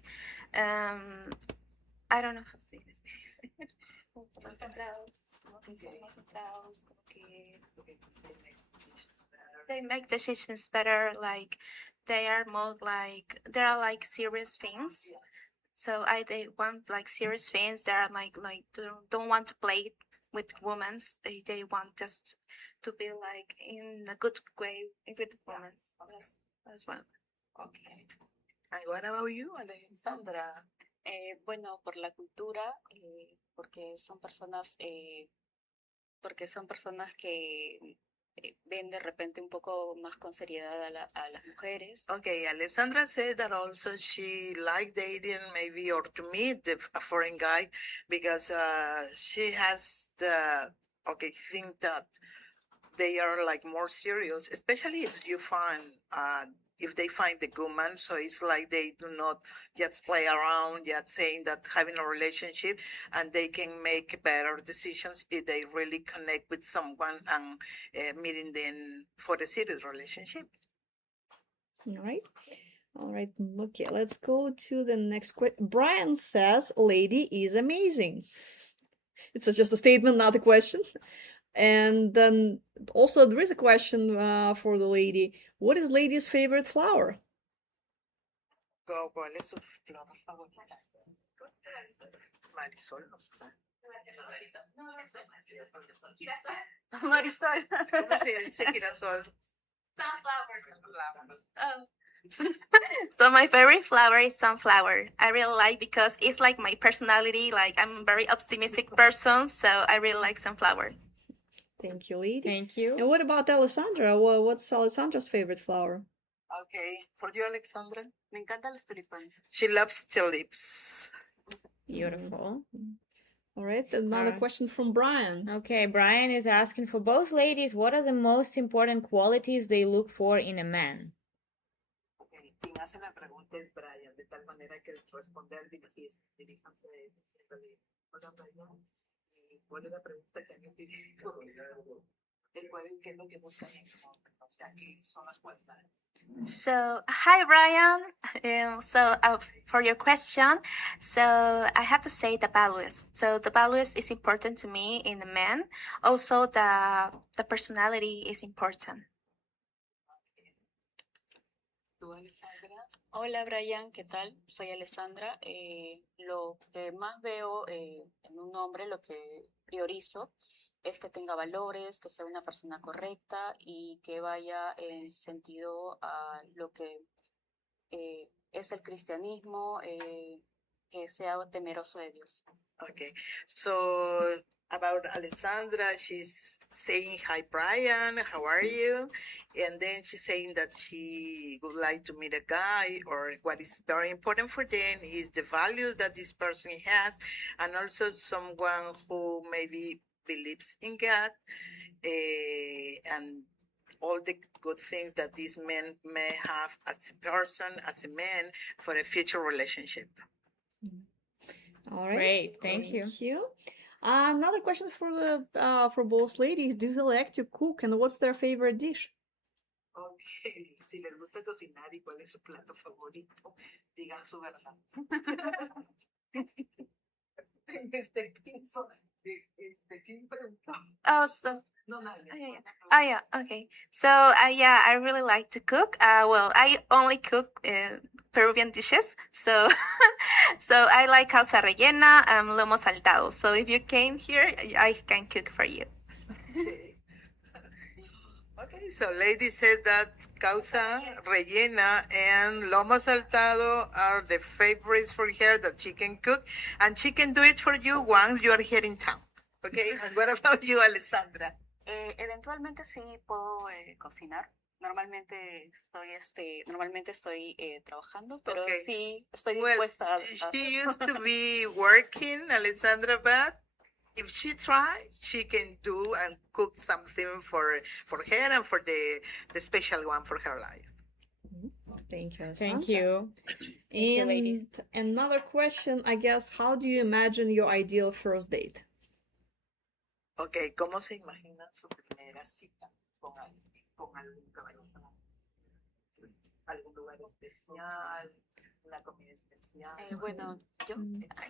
I don't know how to say this. They make decisions better. Like they are more like there are like serious things. So they want like serious things. They are like don't want to play with women. They want just to be like in a good way with women. That's one. Okay. And what about you, Alessandra? Bueno, por la cultura, porque son personas que ven de repente un poco más con seriedad a las mujeres. Okay, Alessandra said that also she liked dating maybe or to meet a foreign guy because she has think that they are like more serious, especially if they find the good man. So it's like they do not just play around, just saying that having a relationship, and they can make better decisions if they really connect with someone and meeting them for a serious relationship. All right. Okay, let's go to the next question. Brian says, lady is amazing. It's just a statement, not a question. And then also there is a question for the lady. What is lady's favorite flower? ¿Cuál es su flor favorita? Marisol, ¿no está? Marisol. ¿Cómo se dice girasol? Sunflowers. Oh. So my favorite flower is sunflower. I really like because it's like my personality. Like I'm a very optimistic person, so I really like sunflower. Thank you, lady. Thank you. And what about Alessandra? What's Alessandra's favorite flower? Okay, for you, Alexandra? Me encantan los tulipanes. She loves tulips. Beautiful. All right, another question from Brian. Okay, Brian is asking for both ladies, what are the most important qualities they look for in a man? Okay, quien hace la pregunta es Brian, de tal manera que responder diríjanse diciéndole, hola Brian, ¿y cuál es la pregunta que me pidieron? ¿Qué es lo que buscan en un hombre? O sea, ¿qué son las cualidades? So, hi Brian. For your question, so I have to say the values. So the values is important to me in a man. Also, the personality is important. ¿Tú, Alessandra? Hola Brian, ¿qué tal? Soy Alessandra. Lo que más veo en un hombre, lo que priorizo, es que tenga valores, que sea una persona correcta y que vaya en sentido a lo que es el cristianismo, que sea temeroso de Dios. Okay, so about Alessandra, she's saying, "Hi, Brian, how are you?" And then she's saying that she would like to meet a guy, or what is very important for them is the values that this person has, and also someone who maybe believes in God, and all the good things that these men may have as a person, as a man, for a future relationship. All right. Great, thank you. Another question for both ladies. Do they like to cook, and what's their favorite dish? Okay, si les gusta cocinar y cuál es su plato favorito, digan su verdad. ¿Quién preguntó? Oh, so No, nadie. oh yeah, okay. So yeah, I really like to cook. Well, I only cook Peruvian dishes. So so I like causa rellena, lomo saltado. So if you came here, I can cook for you. Okay, so lady said that causa rellena and lomo saltado are the favorites for her that she can cook, and she can do it for you once you are here in town. Okay, and what about you, Alessandra? Eventualmente sí puedo cocinar. Normalmente estoy trabajando, pero Okay. sí estoy Well, dispuesta a... she used to be working, Alessandra, but if she tries, she can do and cook something for her and for the special one for her life. Thank you, Alessandra. Thank you. And ladies. another question, I guess, how do you imagine your ideal first date? Okay, ¿cómo se imagina su primera cita con algún caballero? ¿Algún lugar especial? ¿Una comida especial? Bueno, yo...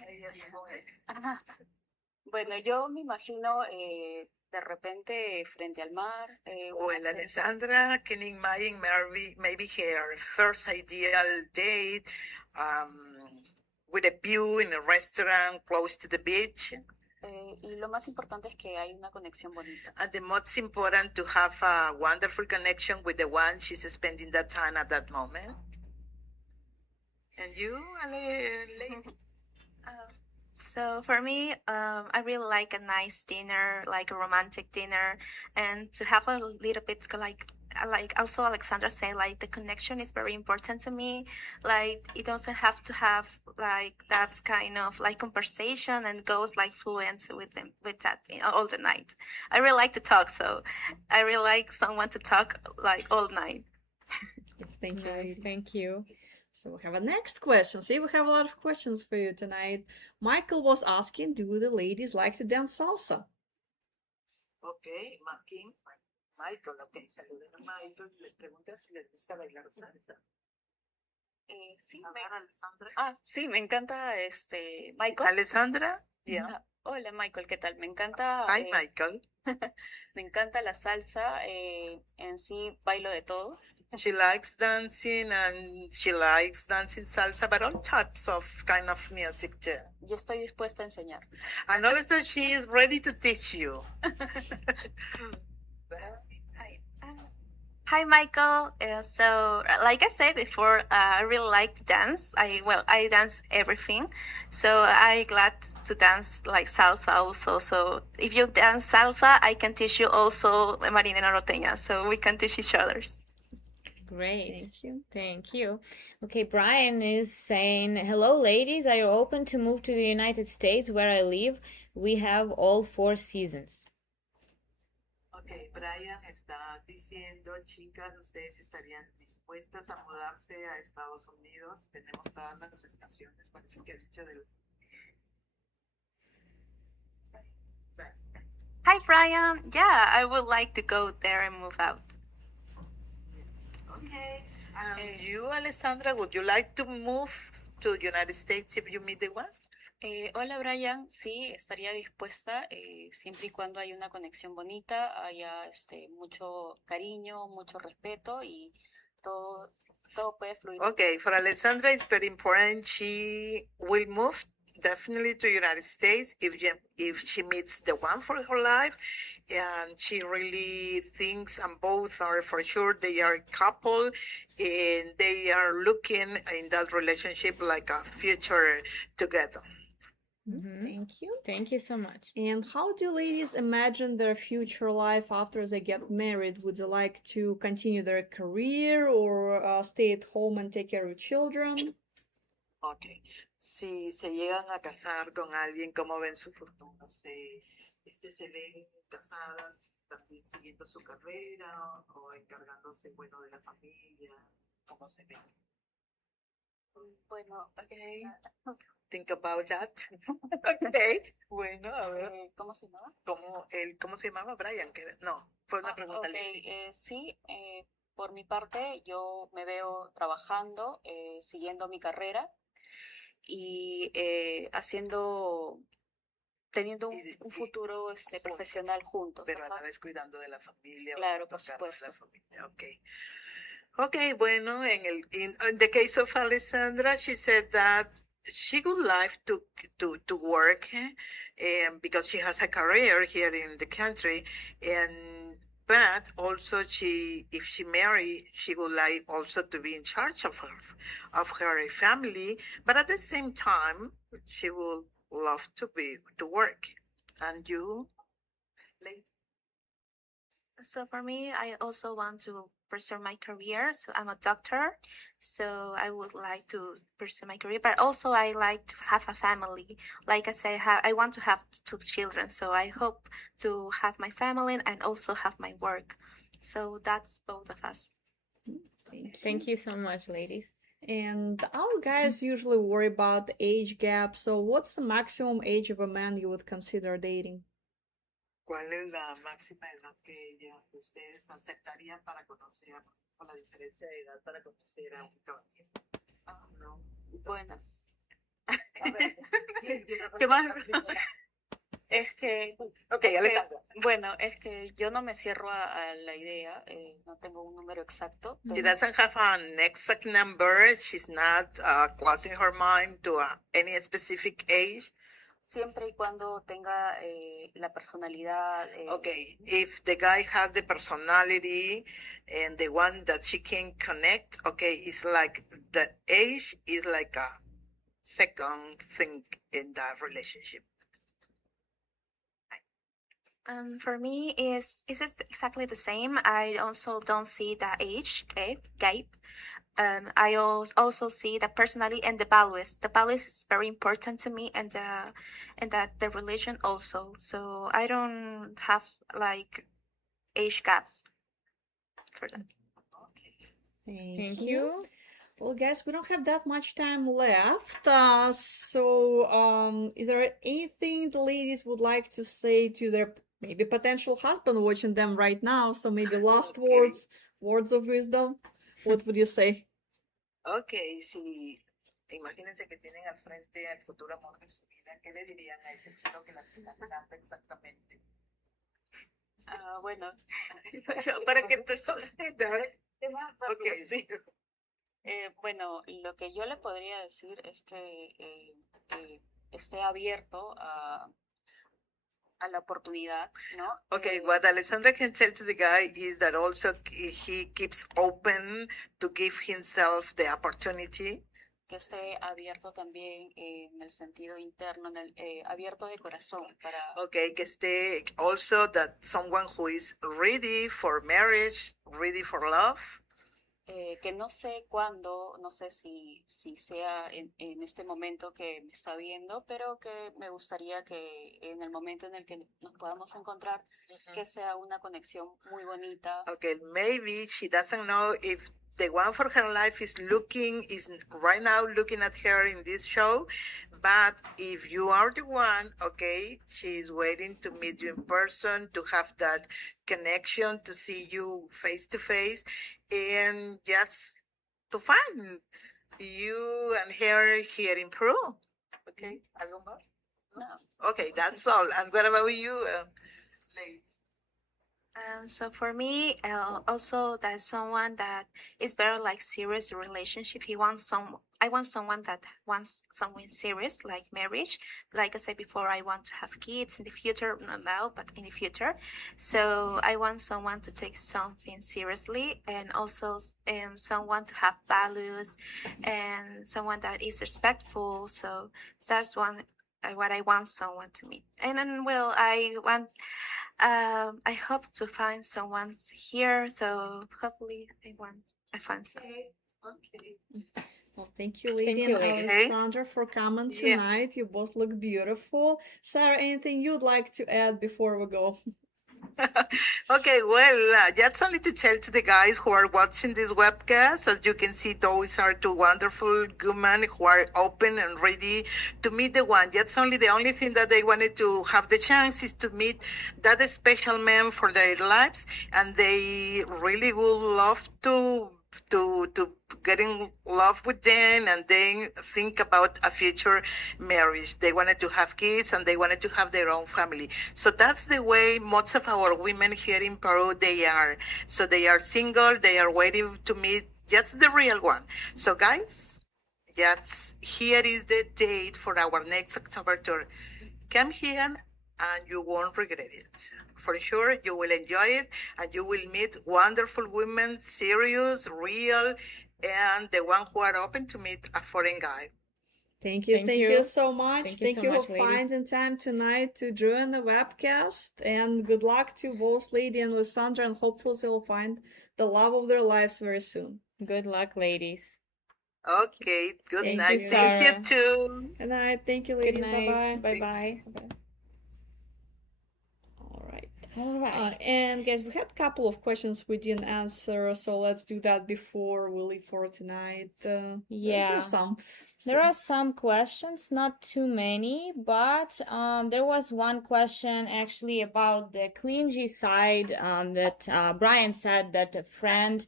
Ella dijo, Bueno, yo me imagino de repente frente al mar. Well, Alessandra can imagine maybe her first ideal date with a view in a restaurant close to the beach. Y lo más importante es que hay una conexión bonita. And the most important to have a wonderful connection with the one she's spending that time at that moment. And you, lady? So for me, I really like a nice dinner, like a romantic dinner, and to have a little bit like also Alexandra said, like the connection is very important to me. Like it doesn't have to have like that kind of like conversation and goes like fluent with them with that all the night. I really like to talk, so I really like someone to talk like all night. Thank you. Nice, thank you. So we have a next question. See, we have a lot of questions for you tonight. Michael was asking, do the ladies like to dance salsa? Okay, Michael, okay, saluden a Michael y les pregunta si les gusta bailar salsa. Sí, sí, me encanta Michael. Alessandra? Yeah. Hola Michael, ¿qué tal? Me encanta. Hi, Michael. Me encanta la salsa. En sí bailo de todo. She likes dancing and she likes dancing salsa, but all types of kind of music too. Yo estoy dispuesta a enseñar. And also she is ready to teach you. Hi, Michael. So, like I said before, I really like to dance. I dance everything. So I glad to dance like salsa also. So if you dance salsa, I can teach you also marinera norteña. So we can teach each others. Great. Thank you. Thank you. Okay, Brian is saying, hello, ladies. Are you open to move to the United States where I live? We have all 4 seasons. Okay, Brian está diciendo, chicas, ustedes estarían dispuestas a mudarse a Estados Unidos. Tenemos todas las estaciones, parece que has dicho del... Hi, Brian. Yeah, I would like to go there and move out. Okay. And you, Alessandra, would you like to move to United States if you meet the one? Hola Brian, sí, estaría dispuesta siempre y cuando haya una conexión bonita, haya mucho cariño, mucho respeto y todo todo puede fluir. Okay, for Alessandra, it's very important. She will move definitely to United States if she meets the one for her life, and she really thinks, and both are for sure they are a couple, and they are looking in that relationship like a future together. Thank you. Thank you so much. And how do ladies imagine their future life after they get married? Would they like to continue their career or stay at home and take care of children? Okay. Si se llegan a casar con alguien, ¿cómo ven su futuro? Se ven casadas, también siguiendo su carrera o encargándose, bueno, de la familia? ¿Cómo se ven? Bueno, Okay. Think about that. Okay. Bueno, a ver. ¿cómo se llama? ¿Cómo se llamaba? Brian. No, fue una pregunta Ok, sí, por mi parte yo me veo trabajando, siguiendo mi carrera y teniendo un futuro profesional juntos. Pero a la vez cuidando de la familia. Claro, por supuesto. La familia. Okay. Okay, bueno, in the case of Alessandra, she said that she would like to work because she has a career here in the country, but also if she marry, she would like also to be in charge of her family, but at the same time, she would love to work. And you, lady? So for me, I also want to pursue my career. So I'm a doctor, so I would like to pursue my career. But also, I like to have a family. Like I say, I want to have 2 children. So I hope to have my family and also have my work. So that's both of us. Thank you so much, ladies. And our guys usually worry about the age gap. So what's the maximum age of a man you would consider dating? ¿Cuál es la máxima edad que ustedes aceptarían para conocer, o la diferencia de edad para conocer a un caballero? No. Buenas. A ver, ¿Qué más? Es que, Okay, Alessandra. bueno, es que yo no me cierro a la idea, no tengo un número exacto. She doesn't have an exact number. She's not closing her mind to any specific age. Siempre y cuando tenga la personalidad. Okay, if the guy has the personality and the one that she can connect, okay, it's like the age is like a second thing in that relationship. For me, it's exactly the same. I also don't see the age gap. I also see the personality and the values. The values is very important to me, and that the religion also. So I don't have like age gap for that. Thank Thank you. Well, guys, we don't have that much time left. Is there anything the ladies would like to say to their maybe potential husband watching them right now? So maybe last Okay. words of wisdom. What would you say? Okay, si imagínense que tienen al frente al futuro amor de su vida, ¿qué le dirían a ese chico que las está mirando exactamente? Bueno, para que entonces... Okay, sí. Bueno, lo que yo le podría decir es que esté abierto a la oportunidad, ¿no? Okay, what Alessandra can tell to the guy is that also he keeps open to give himself the opportunity. Que esté abierto también en el sentido interno, abierto de corazón para... Okay, que esté also that someone who is ready for marriage, ready for love. Que no sé cuándo, no sé si sea en este momento que me está viendo, pero que me gustaría que en el momento en el que nos podamos encontrar, que sea una conexión muy bonita. Okay, maybe she doesn't know if the one for her life is right now looking at her in this show, but if you are the one, okay, she's waiting to meet you in person, to have that connection, to see you face to face, and just to find you and her here in Peru. Okay, ¿algo más? No. Okay, that's all. And what about you, lady? And so for me, also that's someone that is better like serious relationship. I want someone that wants someone serious, like marriage. Like I said before, I want to have kids in the future, not now, but in the future. So I want someone to take something seriously, and also someone to have values, and someone that is respectful. So that's what I want someone to meet. And then, well, I hope to find someone here. So hopefully, I find someone. Okay. Well, thank you, Lady Thank and you, ladies. Alessandra, for coming Yeah. tonight. You both look beautiful. Sarah, anything you'd like to add before we go? Okay, well, that's only to tell to the guys who are watching this webcast. As you can see, those are two wonderful women who are open and ready to meet the one. That's only the only thing that they wanted to have the chance is to meet that special man for their lives, and they really would love to get in love with them and then think about a future marriage. They wanted to have kids and they wanted to have their own family. So that's the way most of our women here in Peru they are. So they are single, they are waiting to meet just the real one. So guys, here is the date for our next October tour. Come here and you won't regret it. For sure, you will enjoy it and you will meet wonderful women, serious, real, and the one who are open to meet a foreign guy. Thank you. Thank you so much. Thank you Thank so you much, for lady. finding time tonight to join the webcast. And good luck to both Lady and Alessandra, and hopefully they'll find the love of their lives very soon. Good luck, ladies. Okay, good Thank night. you, Thank you Sarah. too. Good night. Thank you, Good ladies. night. Bye-bye. Bye-bye. All right. All right. And guys, we had a couple of questions we didn't answer, so let's do that before we leave for tonight. Yeah. There's some. There are some questions, not too many, but there was one question actually about the clingy side that Brian said that a friend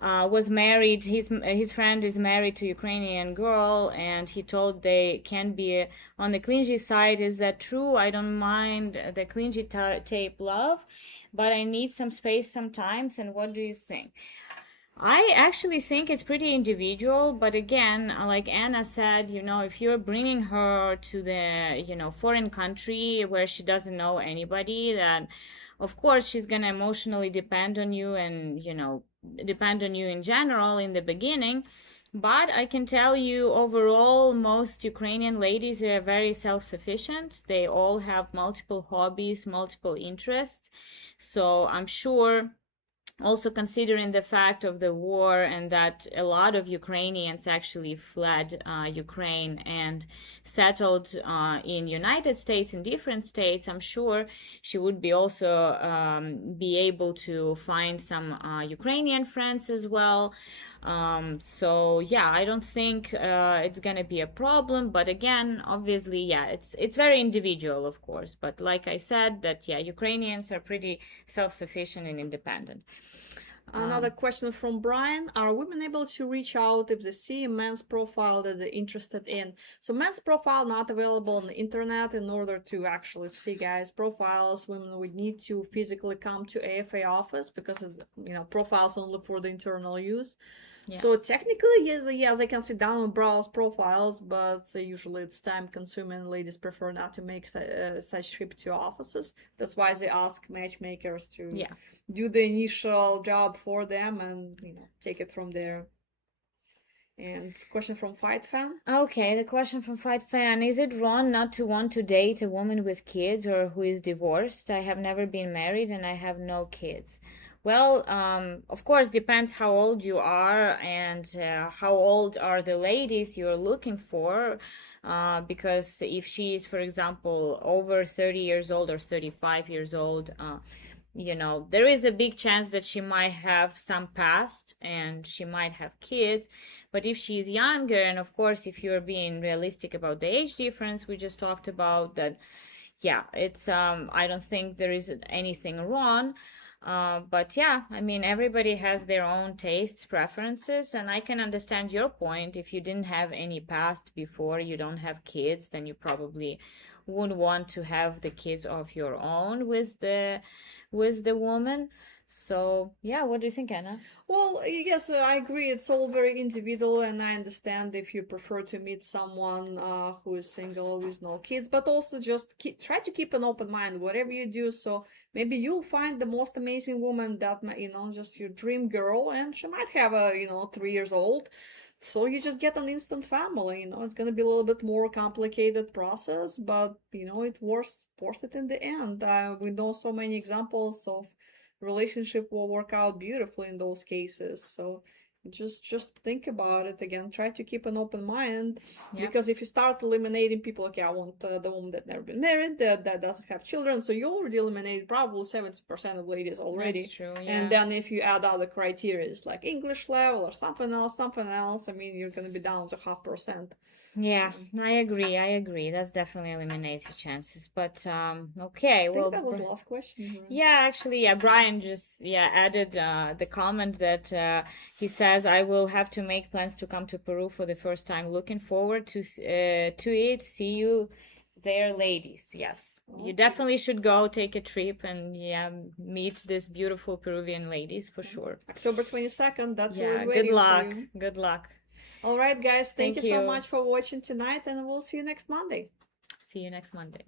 was married. His friend is married to Ukrainian girl, and he told they can be on the clingy side. Is that true? I don't mind the clingy tape love, but I need some space sometimes. And what do you think? I actually think it's pretty individual, but again, like Anna said, if you're bringing her to the, foreign country where she doesn't know anybody, then of course she's gonna emotionally depend on you and, depend on you in general in the beginning. But I can tell you overall, most Ukrainian ladies are very self-sufficient. They all have multiple hobbies, multiple interests. So I'm sure, also considering the fact of the war and that a lot of Ukrainians actually fled Ukraine and settled in United States, in different states, I'm sure she would be also be able to find some Ukrainian friends as well. So yeah, I don't think it's gonna be a problem, but again, obviously, yeah, it's very individual, of course. But like I said, that yeah, Ukrainians are pretty self-sufficient and independent. Another question from Brian. Are women able to reach out if they see a man's profile that they're interested in? So men's profile not available on the internet. In order to actually see guys' profiles, women would need to physically come to AFA office because it's, profiles only for the internal use. Yeah. So technically, yes, I can sit down and browse profiles, but usually it's time consuming. Ladies prefer not to make such trip to offices. That's why they ask matchmakers to do the initial job for them and take it from there. And question from Fight Fan. Okay, the question from Fight Fan. Is it wrong not to want to date a woman with kids or who is divorced? I have never been married and I have no kids. Well, of course, depends how old you are and how old are the ladies you're looking for. Because if she is, for example, over 30 years old or 35 years old, there is a big chance that she might have some past and she might have kids. But if she is younger, and of course, if you're being realistic about the age difference we just talked about, that, yeah, it's, I don't think there is anything wrong. But yeah, I mean, everybody has their own tastes, preferences, and I can understand your point. If you didn't have any past before, you don't have kids, then you probably would want to have the kids of your own with the woman. So yeah, what do you think, Anna? Well, yes, I agree. It's all very individual, and I understand if you prefer to meet someone who is single with no kids, but also just try to keep an open mind, whatever you do. So maybe you'll find the most amazing woman that, just your dream girl, and she might have a, 3 years old. So you just get an instant family. It's going to be a little bit more complicated process, but, it worth it in the end. We know so many examples of relationship will work out beautifully in those cases. So just think about it again. Try to keep an open mind, because if you start eliminating people, okay, I want the woman that never been married, that doesn't have children, so you already eliminated probably 70% of ladies already. That's true, yeah. And then if you add other criteria like English level or something else, I mean, you're going to be down to 0.5%. Yeah, I agree. That's definitely eliminates your chances. But okay, I think that was the last question. Yeah, actually, yeah, Brian just added the comment that he says, I will have to make plans to come to Peru for the first time. Looking forward to it. See you there, ladies. Yes, you definitely should go take a trip and meet these beautiful Peruvian ladies for sure. October 22nd. That's what's waiting good luck. for you. Good luck. All right, guys. Thank you so you. much for watching tonight, and we'll see you next Monday. See you next Monday.